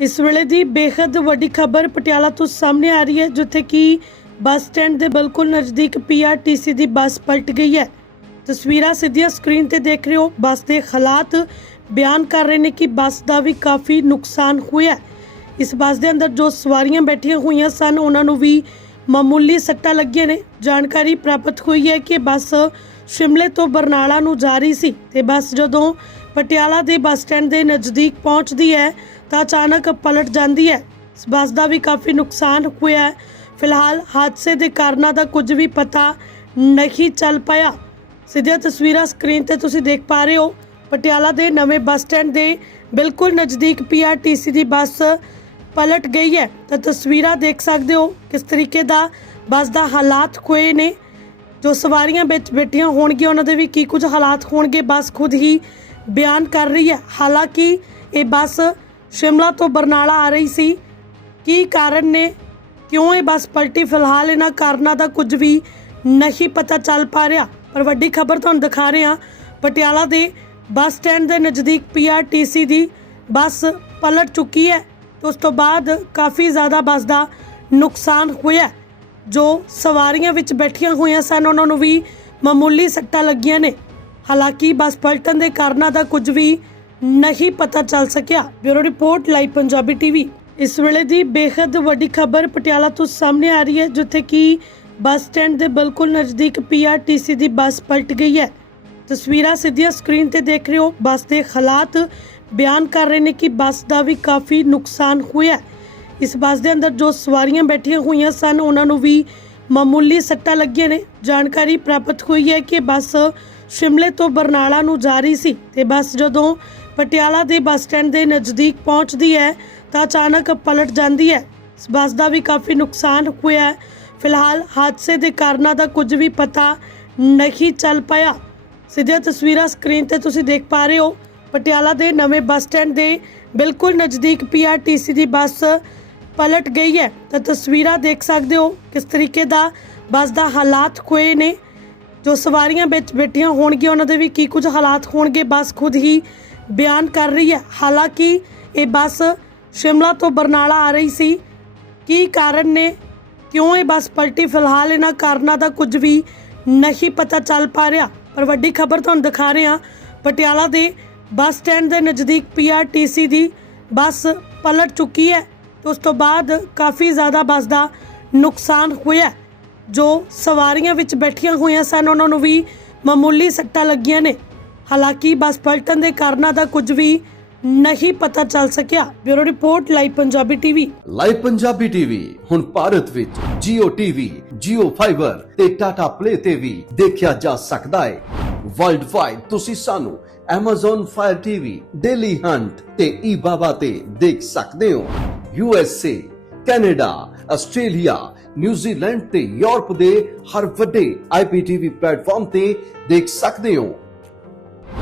ਇਸ ਵੇਲੇ ਦੀ ਬੇहद ਵੱਡੀ ਖਬਰ ਪਟਿਆਲਾ ਤੋਂ ਸਾਹਮਣੇ ਆ ਰਹੀ ਹੈ, ਜਿੱਥੇ ਕਿ ਬੱਸ ਸਟੈਂਡ ਦੇ ਬਿਲਕੁਲ ਨਜ਼ਦੀਕ ਪੀਆਰਟੀਸੀ ਦੀ ਬੱਸ ਪਲਟ ਗਈ ਹੈ। ਤਸਵੀਰਾਂ ਸਿੱਧੀਆਂ ਸਕਰੀਨ ਤੇ ਦੇਖ ਰਹੇ ਹੋ। ਬੱਸ ਦੇ ਹਾਲਾਤ ਬਿਆਨ ਕਰ ਰਹੇ ਨੇ ਕਿ ਬੱਸ ਦਾ ਵੀ ਕਾਫੀ ਨੁਕਸਾਨ ਹੋਇਆ ਇਸ ਬੱਸ ਦੇ ਅੰਦਰ ਜੋ ਸਵਾਰੀਆਂ ਬੈਠੀਆਂ ਹੋਈਆਂ ਸਨ, ਉਹਨਾਂ ਨੂੰ ਵੀ ਮਾਮੂਲੀ ਸੱਟਾਂ ਲੱਗੀਆਂ ਨੇ। ਜਾਣਕਾਰੀ ਪ੍ਰਾਪਤ ਹੋਈ ਹੈ ਕਿ ਬੱਸ ਸ਼ਿਮਲੇ ਤੋਂ ਬਰਨਾਲਾ ਨੂੰ ਜਾ ਰਹੀ ਸੀ ਤੇ ਬੱਸ ਜਦੋਂ ਪਟਿਆਲਾ ਦੇ ਬੱਸ ਸਟੈਂਡ ਦੇ ਨਜ਼ਦੀਕ ਪਹੁੰਚਦੀ ਹੈ ਤਾਂ ਅਚਾਨਕ ਪਲਟ ਜਾਂਦੀ ਹੈ। ਬੱਸ ਦਾ ਵੀ ਕਾਫੀ ਨੁਕਸਾਨ ਹੋਇਆ ਹੈ। ਫਿਲਹਾਲ ਹਾਦਸੇ ਦੇ ਕਾਰਨਾਂ ਦਾ ਕੁਝ ਵੀ ਪਤਾ ਨਹੀਂ ਚੱਲ ਪਾਇਆ ਸਿੱਧੀਆਂ ਤਸਵੀਰਾਂ ਸਕਰੀਨ ਤੇ ਤੁਸੀਂ ਦੇਖ ਪਾ ਰਹੇ ਹੋ। ਪਟਿਆਲਾ ਦੇ ਨਵੇਂ ਬੱਸ ਸਟੈਂਡ ਦੇ ਬਿਲਕੁਲ ਨਜ਼ਦੀਕ ਪੀਆਰਟੀਸੀ ਦੀ ਬੱਸ ਪਲਟ ਗਈ ਹੈ। ਤਾਂ ਤਸਵੀਰਾਂ ਦੇਖ ਸਕਦੇ ਹੋ ਕਿਸ ਤਰੀਕੇ ਦਾ ਬੱਸ ਦਾ ਹਾਲਾਤ ਹੋਏ ਨੇ। ਜੋ ਸਵਾਰੀਆਂ ਵਿੱਚ ਬੈਠੀਆਂ ਹੋਣਗੀਆਂ, ਉਹਨਾਂ ਦੇ ਵੀ ਕੀ ਕੁਝ ਹਾਲਾਤ ਹੋਣਗੇ, ਬੱਸ ਖੁਦ ਹੀ ਬਿਆਨ ਕਰ ਰਹੀ ਹੈ। ਹਾਲਾਂਕਿ ਇਹ ਬੱਸ ਸ਼ਿਮਲਾ ਤੋਂ ਬਰਨਾਲਾ ਆ ਰਹੀ ਸੀ। ਕੀ ਕਾਰਨ ਨੇ? ਕਿਉਂ ਇਹ ਬੱਸ ਪਲਟੀ? ਫਿਲਹਾਲ ਇਹਨਾਂ ਕਾਰਨਾਂ ਦਾ ਕੁਝ ਵੀ ਨਹੀਂ ਪਤਾ ਚੱਲ ਪਾ ਰਿਹਾ। ਪਰ ਵੱਡੀ ਖਬਰ ਤੁਹਾਨੂੰ ਦਿਖਾ ਰਹੇ ਹਾਂ ਪਟਿਆਲਾ ਦੇ ਬੱਸ ਸਟੈਂਡ ਦੇ ਨਜ਼ਦੀਕ ਪੀਆਰਟੀਸੀ ਦੀ ਬੱਸ ਪਲਟ ਚੁੱਕੀ ਹੈ ਉਸ ਤੋਂ ਬਾਅਦ ਕਾਫੀ ਜ਼ਿਆਦਾ ਬੱਸ ਦਾ ਨੁਕਸਾਨ ਹੋਇਆ ਜੋ ਸਵਾਰੀਆਂ ਵਿੱਚ ਬੈਠੀਆਂ ਹੋਈਆਂ ਸਨ, ਉਹਨਾਂ ਨੂੰ ਵੀ ਮਾਮੂਲੀ ਸੱਟਾਂ ਲੱਗੀਆਂ ਨੇ। ਹਾਲਾਂਕਿ ਬੱਸ ਪਲਟਣ ਦੇ ਕਾਰਨਾਂ ਦਾ ਕੁਝ ਵੀ ਨਹੀਂ ਪਤਾ ਚੱਲ ਸਕਿਆ। Bureau report, live Punjabi TV. ਇਸ ਵੇਲੇ ਦੀ ਬੇਹੱਦ ਵੱਡੀ ਖਬਰ ਪਟਿਆਲਾ ਤੋਂ ਸਾਹਮਣੇ ਆ ਰਹੀ ਹੈ, ਜਿੱਥੇ ਕਿ ਬੱਸ ਸਟੈਂਡ ਦੇ ਬਿਲਕੁਲ ਨਜ਼ਦੀਕ ਪੀਆਰਟੀਸੀ ਦੀ ਬੱਸ ਪਲਟ ਗਈ ਹੈ। ਤਸਵੀਰਾਂ ਸਿੱਧੀਆਂ ਸਕਰੀਨ ਤੇ ਦੇਖ ਰਹੇ ਹੋ। ਬੱਸ ਦੇ ਹਾਲਾਤ ਬਿਆਨ ਕਰ ਰਹੇ ਨੇ ਕਿ ਬੱਸ ਦਾ ਵੀ ਕਾਫੀ ਨੁਕਸਾਨ ਹੋਇਆ ਇਸ ਬੱਸ ਦੇ ਅੰਦਰ ਜੋ ਸਵਾਰੀਆਂ ਬੈਠੀਆਂ ਹੋਈਆਂ ਸਨ, ਉਹਨਾਂ ਨੂੰ ਵੀ ਮਾਮੂਲੀ ਸੱਟਾਂ ਲੱਗੀਆਂ ਨੇ। ਜਾਣਕਾਰੀ ਪ੍ਰਾਪਤ ਹੋਈ ਹੈ ਕਿ ਬੱਸ ਸ਼ਿਮਲੇ ਤੋਂ ਬਰਨਾਲਾ ਨੂੰ ਜਾ ਰਹੀ ਸੀ ਤੇ ਬੱਸ ਜਦੋਂ ਪਟਿਆਲਾ ਦੇ ਬੱਸ ਸਟੈਂਡ ਦੇ ਨਜ਼ਦੀਕ ਪਹੁੰਚਦੀ ਹੈ ਤਾਂ ਅਚਾਨਕ ਪਲਟ ਜਾਂਦੀ ਹੈ। ਇਸ ਬੱਸ ਦਾ ਵੀ ਕਾਫੀ ਨੁਕਸਾਨ ਹੋਇਆ ਹੈ। ਫਿਲਹਾਲ ਹਾਦਸੇ ਦੇ ਕਾਰਨਾਂ ਦਾ ਕੁਝ ਵੀ ਪਤਾ ਨਹੀਂ ਚੱਲ ਪਾਇਆ ਸਿੱਧੀਆਂ ਤਸਵੀਰਾਂ ਸਕਰੀਨ ਤੇ ਤੁਸੀਂ ਦੇਖ ਪਾ ਰਹੇ ਹੋ। ਪਟਿਆਲਾ ਦੇ ਨਵੇਂ ਬੱਸ ਸਟੈਂਡ ਦੇ ਬਿਲਕੁਲ ਨਜ਼ਦੀਕ ਪੀਆਰਟੀਸੀ ਦੀ ਬੱਸ ਪਲਟ ਗਈ ਹੈ। ਤਾਂ ਤਸਵੀਰਾਂ ਦੇਖ ਸਕਦੇ ਹੋ ਕਿਸ ਤਰੀਕੇ ਦਾ ਬੱਸ ਦਾ ਹਾਲਾਤ ਹੋਏ ਨੇ। ਜੋ ਸਵਾਰੀਆਂ ਵਿੱਚ ਬੈਠੀਆਂ ਹੋਣਗੀਆਂ, ਉਹਨਾਂ ਦੇ ਵੀ ਕੀ ਕੁਝ ਹਾਲਾਤ ਹੋਣਗੇ। ਬੱਸ ਖੁਦ ਹੀ ਬਿਆਨ ਕਰ ਰਹੀ ਹੈ। ਹਾਲਾਂਕਿ ਇਹ ਬੱਸ ਸ਼ਿਮਲਾ ਤੋਂ ਬਰਨਾਲਾ ਆ ਰਹੀ ਸੀ। ਕੀ ਕਾਰਨ ਨੇ? ਕਿਉਂ ਇਹ ਬੱਸ ਪਲਟੀ? ਫਿਲਹਾਲ ਇਹਨਾਂ ਕਾਰਨਾਂ ਦਾ ਕੁਝ ਵੀ ਨਹੀਂ ਪਤਾ ਚੱਲ ਪਾ ਰਿਹਾ। ਪਰ ਵੱਡੀ ਖਬਰ ਤੁਹਾਨੂੰ ਦਿਖਾ ਰਹੇ ਹਾਂ, ਪਟਿਆਲਾ ਦੇ ਬੱਸ ਸਟੈਂਡ ਦੇ ਨਜ਼ਦੀਕ ਪੀਆਰਟੀਸੀ ਦੀ ਬੱਸ ਪਲਟ ਚੁੱਕੀ ਹੈ ਤੇ ਉਸ ਤੋਂ ਬਾਅਦ ਕਾਫੀ ਜ਼ਿਆਦਾ ਬੱਸ ਦਾ ਨੁਕਸਾਨ ਹੋਇਆ ਜੋ ਸਵਾਰੀਆਂ ਵਿੱਚ ਬੈਠੀਆਂ ਹੋਈਆਂ ਸਨ, ਉਹਨਾਂ ਨੂੰ ਵੀ ਮਾਮੂਲੀ ਸੱਟਾਂ ਲੱਗੀਆਂ ਨੇ। ਹਾਲਾਂਕਿ ਬੱਸ ਪਲਟਣ ਦੇ ਕਾਰਨਾਂ ਦਾ ਕੁਝ ਵੀ ਨਹੀਂ ਪਤਾ ਚੱਲ ਸਕਿਆ। Bureau report live Punjabi TV. Live Punjabi TV ਹੁਣ ਭਾਰਤ ਵਿੱਚ Jio TV, Jio Fiber ਤੇ Tata Play ਤੇ ਵੀ ਦੇਖਿਆ ਜਾ ਸਕਦਾ ਹੈ। ਵਰਲਡ ਵਾਈਡ ਤੁਸੀਂ ਸਾਨੂੰ Amazon Fire TV, Daily Hunt ਤੇ eBaba ਤੇ ਦੇਖ ਸਕਦੇ ਹੋ। USA, Canada, Australia, New Zealand ਤੇ ਯੂਰਪ ਦੇ ਹਰ ਵੱਡੇ IPTV ਪਲੇਟਫਾਰਮ ਤੇ ਦੇਖ ਸਕਦੇ ਹੋ।